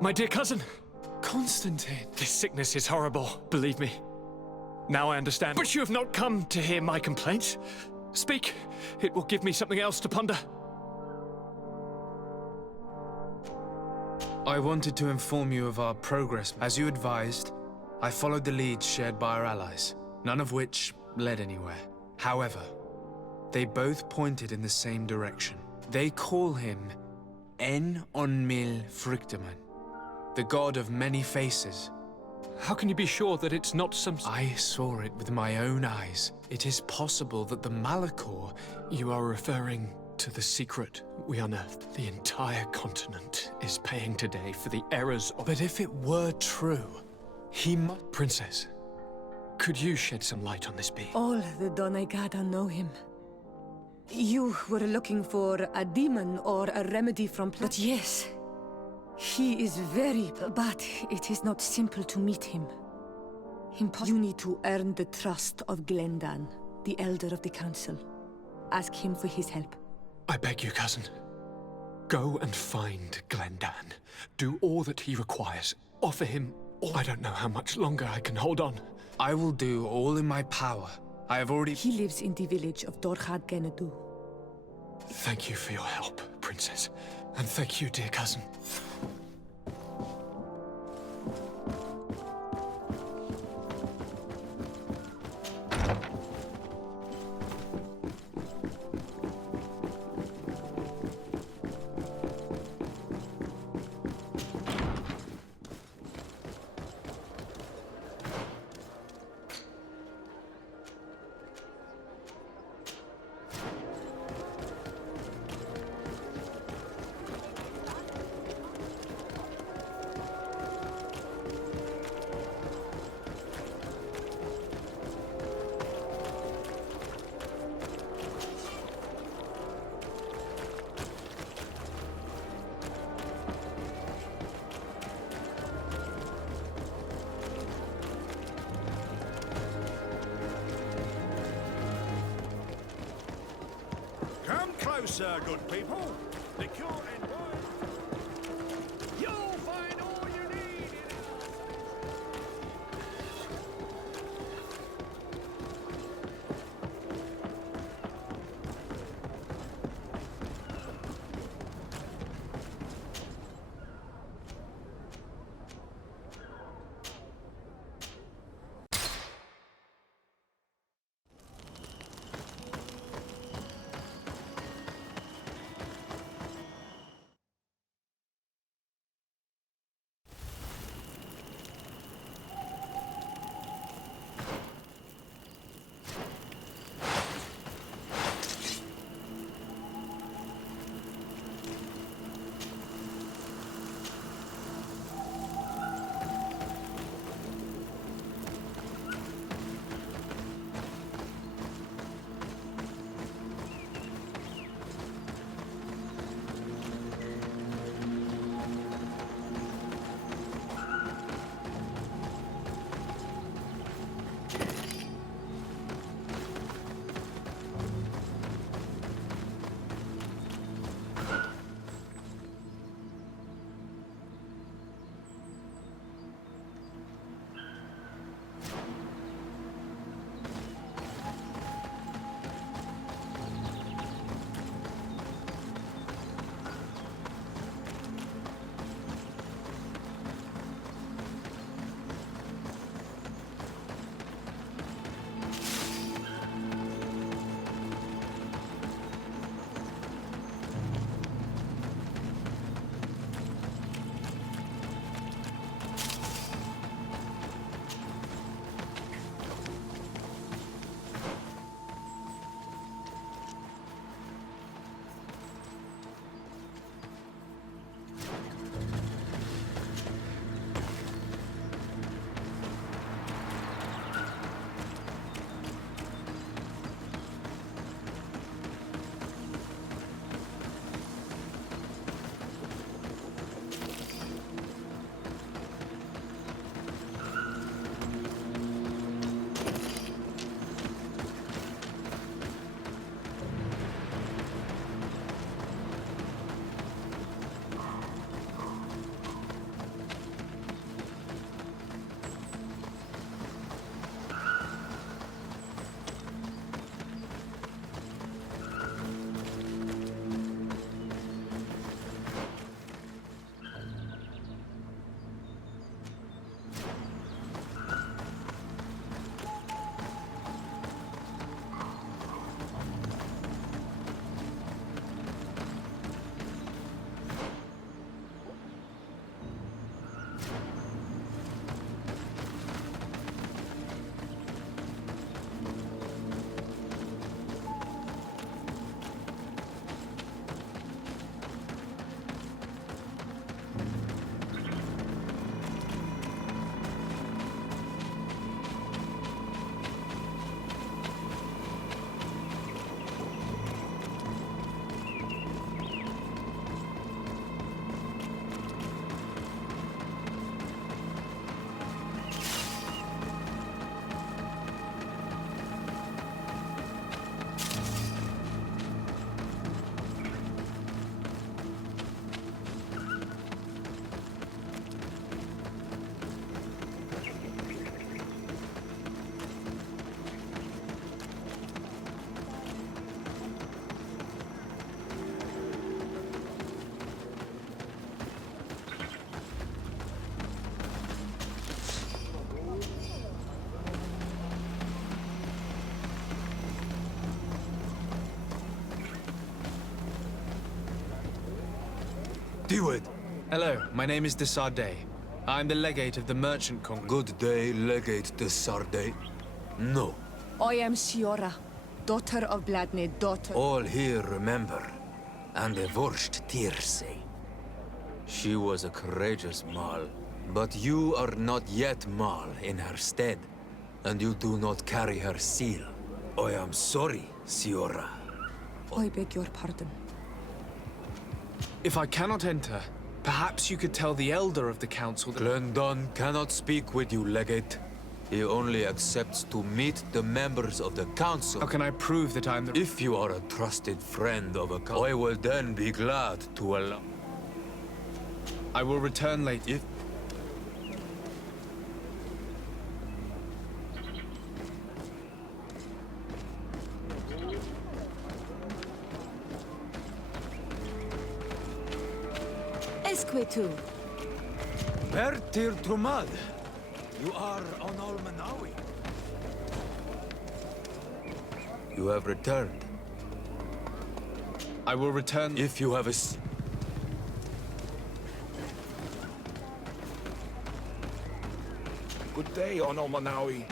My dear cousin! Constantine! This sickness is horrible, believe me. Now I understand. But you have not come to hear my complaints. Speak. It will give me something else to ponder. I wanted to inform you of our progress. As you advised, I followed the leads shared by our allies, none of which led anywhere. However, they both pointed in the same direction. They call him En-on-Mil Frictaman, the god of many faces. How can you be sure that it's not some... I saw it with my own eyes. It is possible that the Malachor... You are referring to the secret we unearthed. The entire continent is paying today for the errors of... But if it were true, he must... Princess, could you shed some light on this being? All the Doneigada know him. You were looking for a demon or a remedy from... But yes, he is very... But it is not simple to meet him. You need to earn the trust of Glendan, the Elder of the Council. Ask him for his help. I beg you, cousin. Go and find Glendan. Do all that he requires. Offer him all. I don't know how much longer I can hold on. I will do all in my power. I have already... He lives in the village of Dorchad Genadu. Thank you for your help, Princess. And thank you, dear cousin. Come closer, good people. The cure and wine. You'll find all you need in Diwed. Hello, my name is de Sardet. I'm the legate of the merchant congregation. Good day, Legate de Sardet. No. I am Siora, daughter of Bladne, daughter... All here remember, and the worst Tirse. She was a courageous Mal, but you are not yet Mal in her stead, and you do not carry her seal. I am sorry, Siora. I beg your pardon. If I cannot enter, perhaps you could tell the elder of the council that... Glendon cannot speak with you, Legate. He only accepts to meet the members of the council. How can I prove that I'm the... If you are a trusted friend of a council, I will then be glad to allow... I will return late. If... Esque tu. Bertir Trumad, you are on Almanawi. You have returned. I will return... If you have a... Good day, Ono Manawi.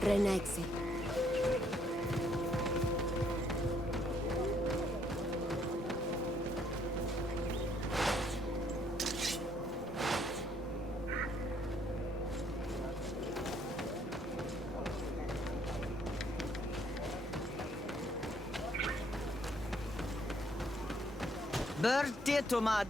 Renexe. Bertie Tomad.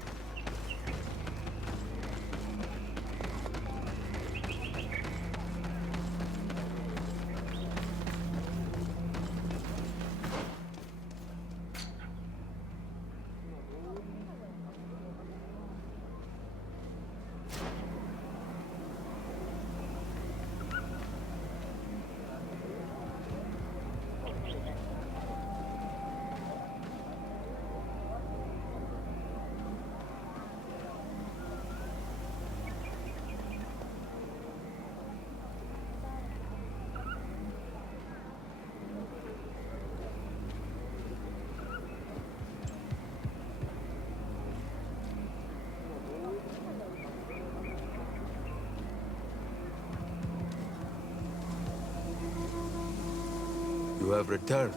You have returned.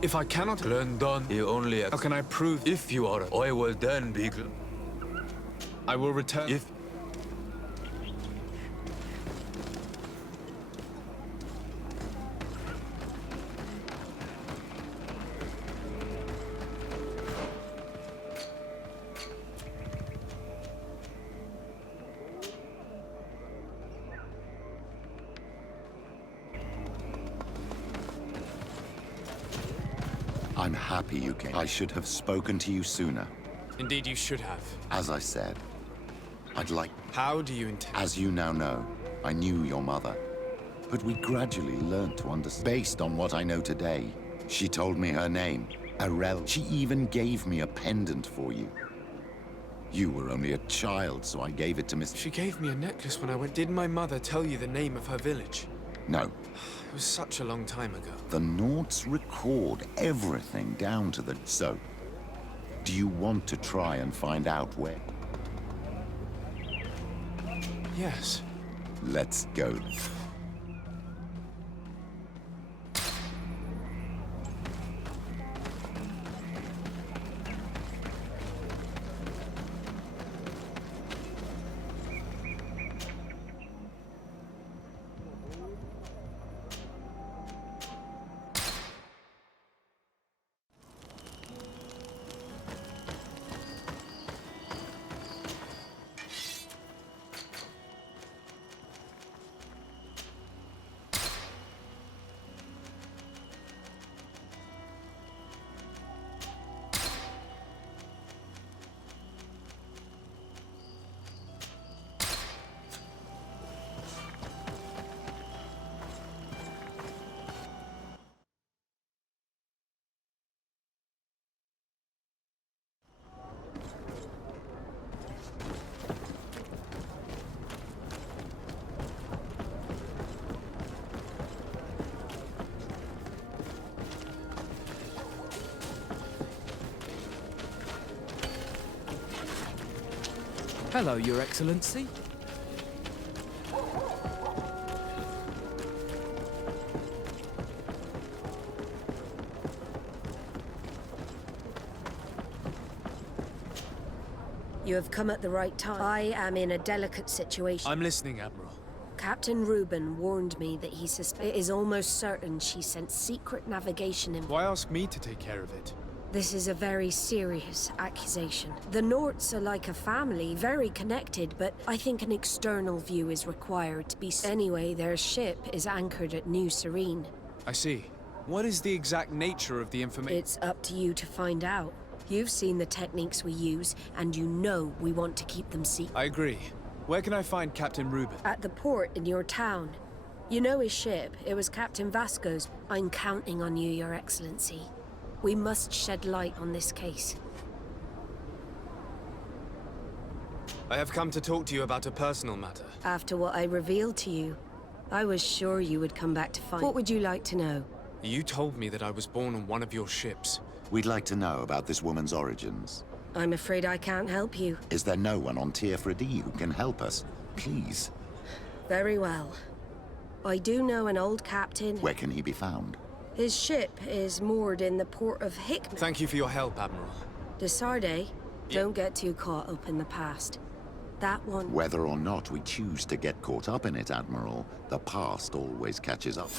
If I cannot... Glendon, he only... How can I prove... If you are... I will then be... I will return... If... I'm happy you came. I should have spoken to you sooner. Indeed, you should have. As I said, I'd like... How do you intend... As you now know, I knew your mother. But we gradually learned to understand. Based on what I know today, she told me her name, Arel. She even gave me a pendant for you. You were only a child, so I gave it to Miss... She gave me a necklace when I went... Did my mother tell you the name of her village? No. It was such a long time ago. The Nauts record everything down to the... So, do you want to try and find out where? Yes. Let's go. Hello, Your Excellency. You have come at the right time. I am in a delicate situation. I'm listening, Admiral. Captain Reuben warned me that it is almost certain she sent secret navigation in. Why ask me to take care of it? This is a very serious accusation. The Norts are like a family, very connected, but I think an external view is required to be... Anyway, their ship is anchored at New Serene. I see. What is the exact nature of the information? It's up to you to find out. You've seen the techniques we use, and you know we want to keep them secret. I agree. Where can I find Captain Reuben? At the port in your town. You know his ship. It was Captain Vasco's. I'm counting on you, Your Excellency. We must shed light on this case. I have come to talk to you about a personal matter. After what I revealed to you, I was sure you would come back to find... What would you like to know? You told me that I was born on one of your ships. We'd like to know about this woman's origins. I'm afraid I can't help you. Is there no one on Tier Fredi who can help us? Please. Very well. I do know an old captain. Where can he be found? His ship is moored in the port of Hickman. Thank you for your help, Admiral. De Sardet, don't get too caught up in the past. That one... Whether or not we choose to get caught up in it, Admiral, the past always catches up.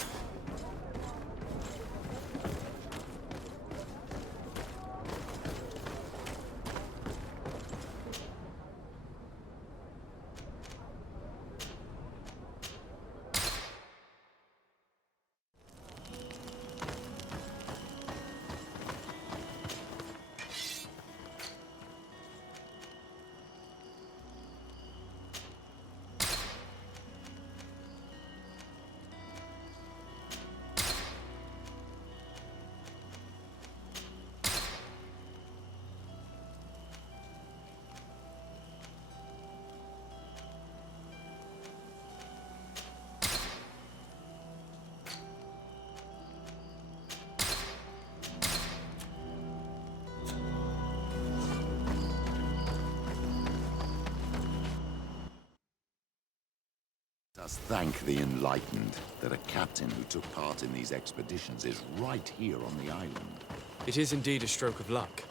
Let us thank the enlightened that a captain who took part in these expeditions is right here on the island. It is indeed a stroke of luck.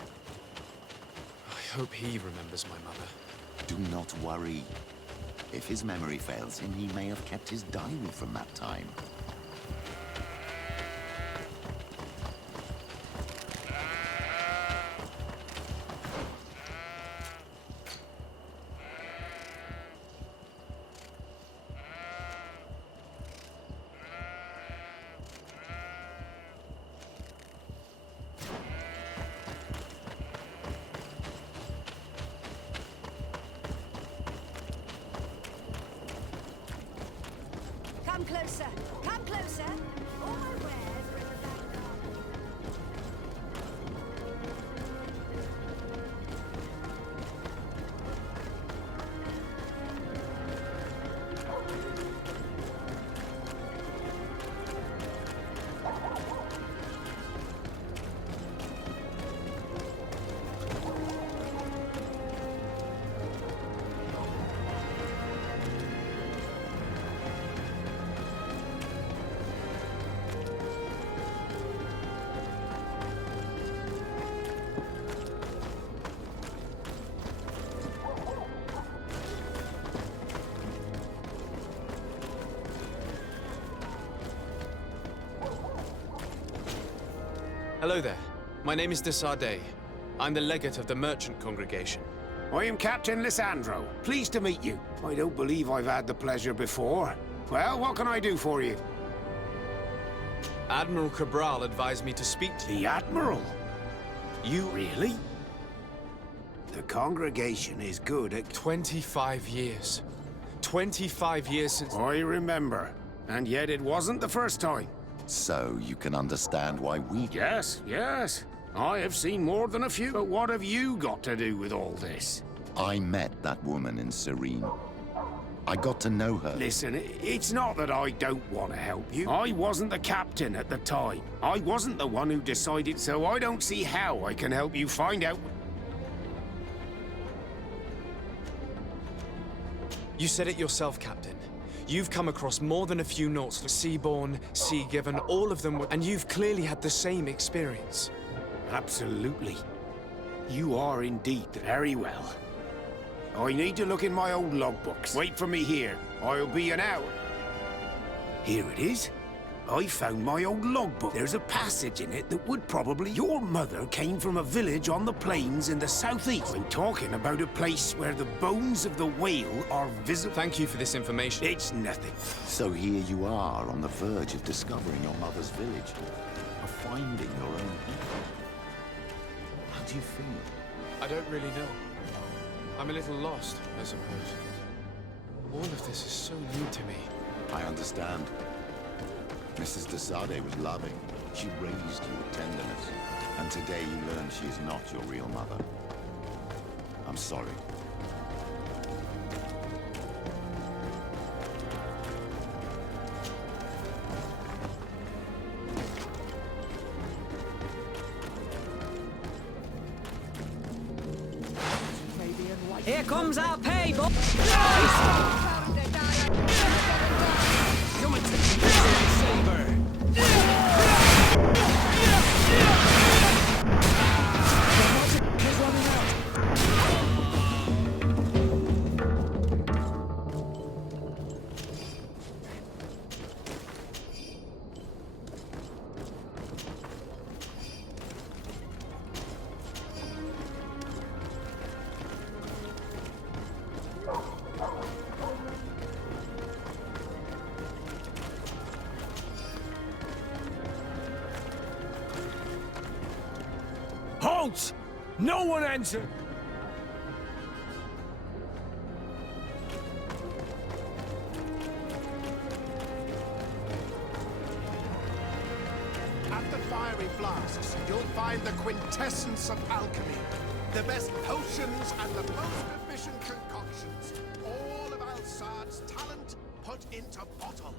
I hope he remembers my mother. Do not worry. If his memory fails him, he may have kept his diary from that time. Come closer! Come closer! All my wares are in the back garden. Hello there. My name is de Sardet. I'm the legate of the merchant congregation. I am Captain Lissandro. Pleased to meet you. I don't believe I've had the pleasure before. Well, what can I do for you? Admiral Cabral advised me to speak to you. The Admiral? You... Really? The congregation is good at... 25 years. 25 years since... I remember. And yet it wasn't the first time. So you can understand why we... Yes, yes. I have seen more than a few. But what have you got to do with all this? I met that woman in Serene. I got to know her. Listen, it's not that I don't want to help you. I wasn't the captain at the time. I wasn't the one who decided, so I don't see how I can help you find out... You said it yourself, Captain. You've come across more than a few Nauts, Seaborn, Sea-Given, all of them, and you've clearly had the same experience. Absolutely. You are indeed very well. I need to look in my old logbooks. Wait for me here. I'll be an hour. Here it is. I found my old logbook. There's a passage in it that would probably... Your mother came from a village on the plains in the southeast. I'm talking about a place where the bones of the whale are visible. Thank you for this information. It's nothing. So here you are on the verge of discovering your mother's village, of finding your own people. How do you feel? I don't really know. I'm a little lost, I suppose. All of this is so new to me. I understand. Mrs. de Sade was loving. She raised you with tenderness. And today you learn she is not your real mother. I'm sorry. Here comes our pay, boy! Come and take this, Saber! Halt! No one enter! At the fiery flasks, you'll find the quintessence of alchemy. The best potions and the most efficient concoctions. All of Alsad's talent put into bottles.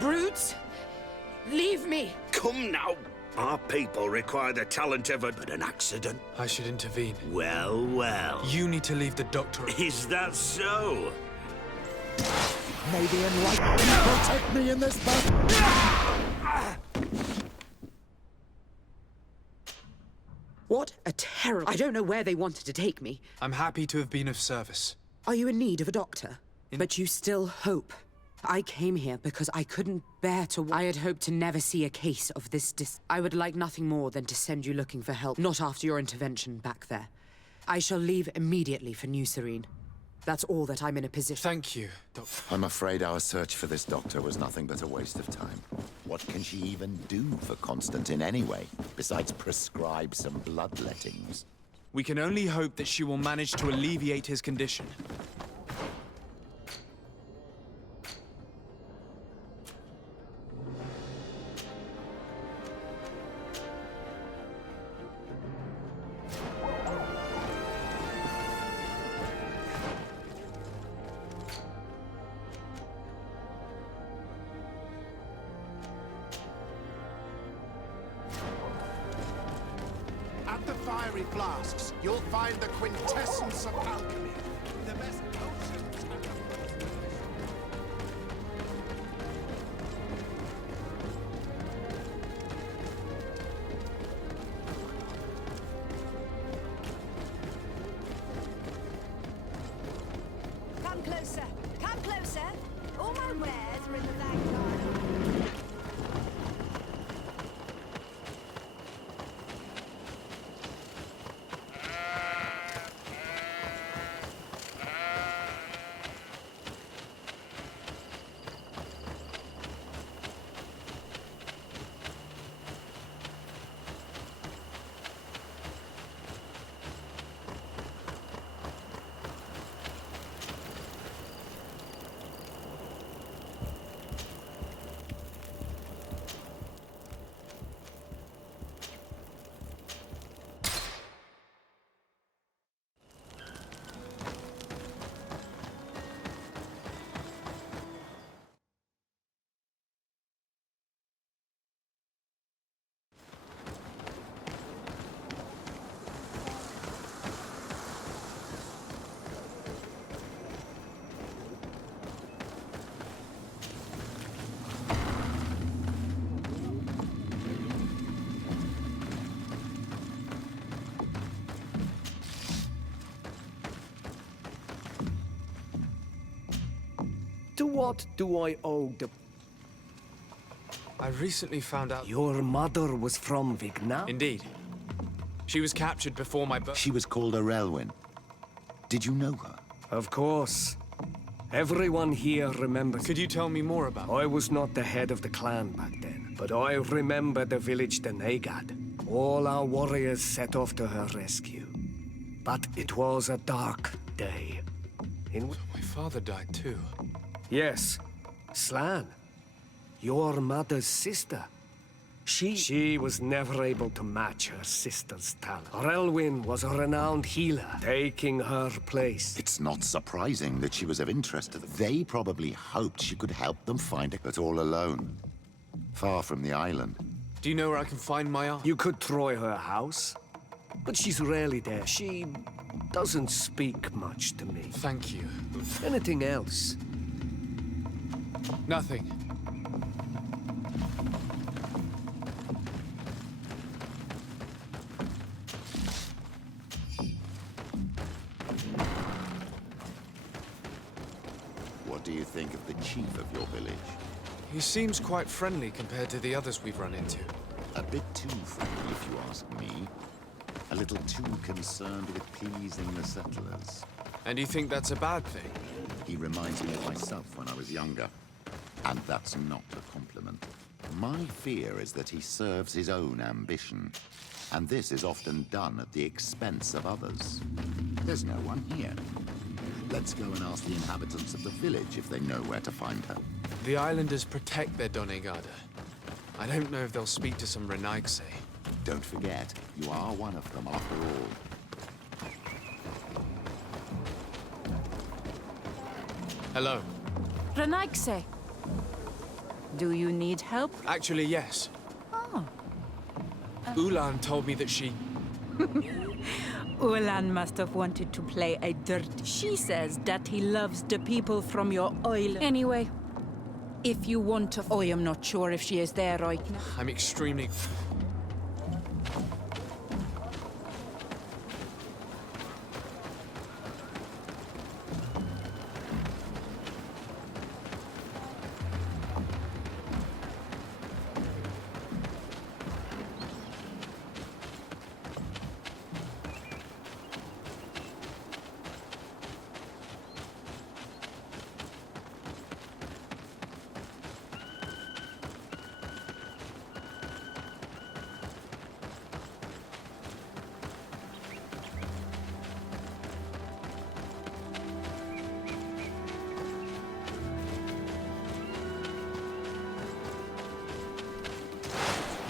Brutes! Leave me! Come now. Our people require the talent of but an accident. I should intervene. Well, well. You need to leave the doctor. Is that so? May the enlightenment protect me in this battle. What a terror. I don't know where they wanted to take me. I'm happy to have been of service. Are you in need of a doctor? But you still hope. I came here because I couldn't bear to... I had hoped to never see a case of this I would like nothing more than to send you looking for help, not after your intervention back there. I shall leave immediately for New Serene. That's all that I'm in a position... Thank you, Doctor. I'm afraid our search for this doctor was nothing but a waste of time. What can she even do for Constantine anyway, besides prescribe some bloodlettings? We can only hope that she will manage to alleviate his condition. At the fiery flasks, you'll find the quintessence of alchemy. The best potions and Come closer. Come closer. All my wares are in the back garden. To what do I owe the... I recently found out... Your mother was from Vigna? Indeed. She was captured before my birth. She was called Arelwyn. Did you know her? Of course. Everyone here remembers... Could you tell me more about her? I was not the head of the clan back then, but I remember the village Denegad. All our warriors set off to her rescue. But it was a dark day. My father died too. Yes. Slan. Your mother's sister. She was never able to match her sister's talent. Arelwyn was a renowned healer, taking her place. It's not surprising that she was of interest to them. They probably hoped she could help them find it, but all alone. Far from the island. Do you know where I can find my aunt? You could try her house, but she's rarely there. She doesn't speak much to me. Thank you. Anything else? Nothing. What do you think of the chief of your village? He seems quite friendly compared to the others we've run into. A bit too friendly, if you ask me. A little too concerned with pleasing the settlers. And you think that's a bad thing? He reminds me of myself when I was younger. And that's not a compliment. My fear is that he serves his own ambition. And this is often done at the expense of others. There's no one here. Let's go and ask the inhabitants of the village if they know where to find her. The islanders protect their Donegada. I don't know if they'll speak to some Renaigse. Don't forget, you are one of them after all. Hello. Renaigse. Do you need help? Actually, yes. Oh. Ulan told me that she... Ulan must have wanted to play a dirt. She says that he loves the people from your island. Anyway, if you want to... I am not sure if she is there right now. I'm extremely...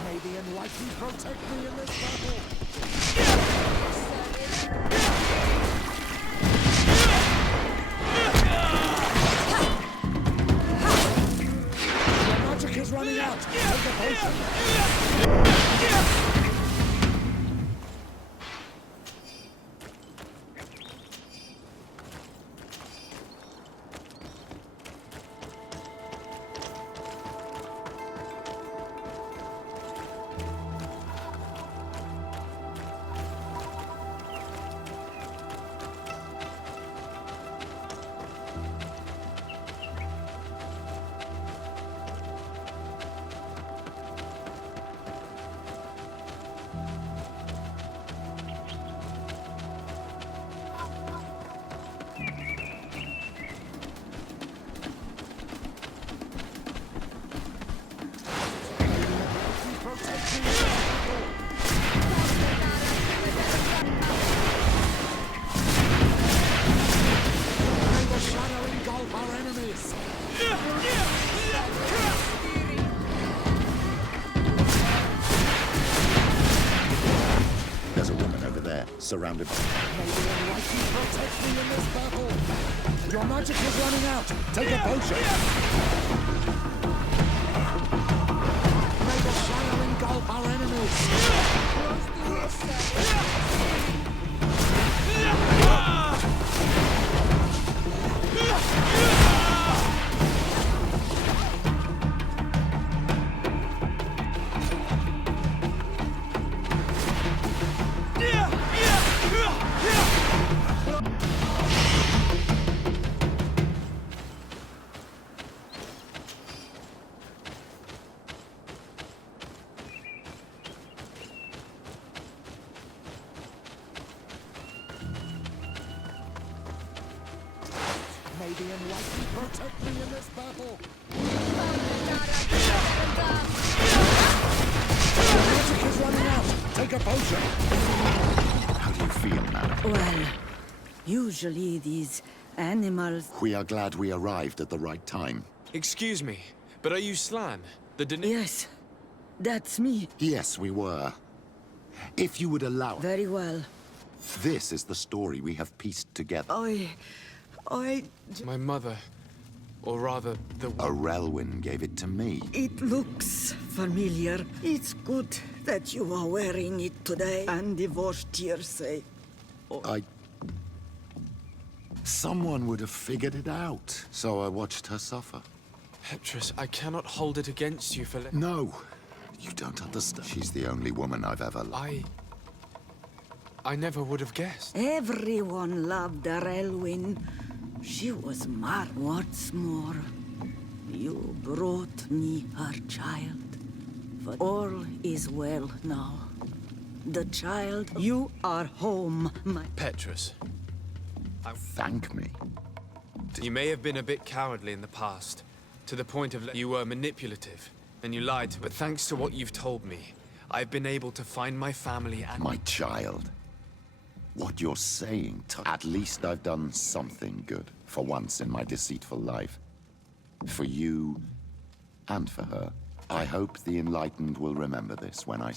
May the Enlightened protect me in this battle! Your magic is running out! Take a potion! surrounded by... May the Almighty protect me in this battle! Your magic is running out! Take a potion! May the shadow engulf our enemies! May the Enlightened protect me in this battle! Your magic is running out! Take a potion! How do you feel now? Well, usually these animals... We are glad we arrived at the right time. Excuse me, but are you Slan? The Yes, that's me. Yes, we were. If you would allow... Very well. This is the story we have pieced together. My mother, or rather, the... Relwyn gave it to me. It looks familiar. It's good that you are wearing it today and divorced Tirsay. Someone would have figured it out, so I watched her suffer. Petrus, I cannot hold it against you for... No, you don't understand. She's the only woman I've ever loved. I never would have guessed. Everyone loved Relwyn. She was mad. What's more, you brought me her child. But all is well now. The child... You are home, my... Petrus. Thank me. You may have been a bit cowardly in the past, to the point of... You were manipulative, and you lied to me. But thanks to what you've told me, I've been able to find my family and... My child. What you're saying, at least I've done something good, for once in my deceitful life. For you, and for her. I hope the Enlightened will remember this when I...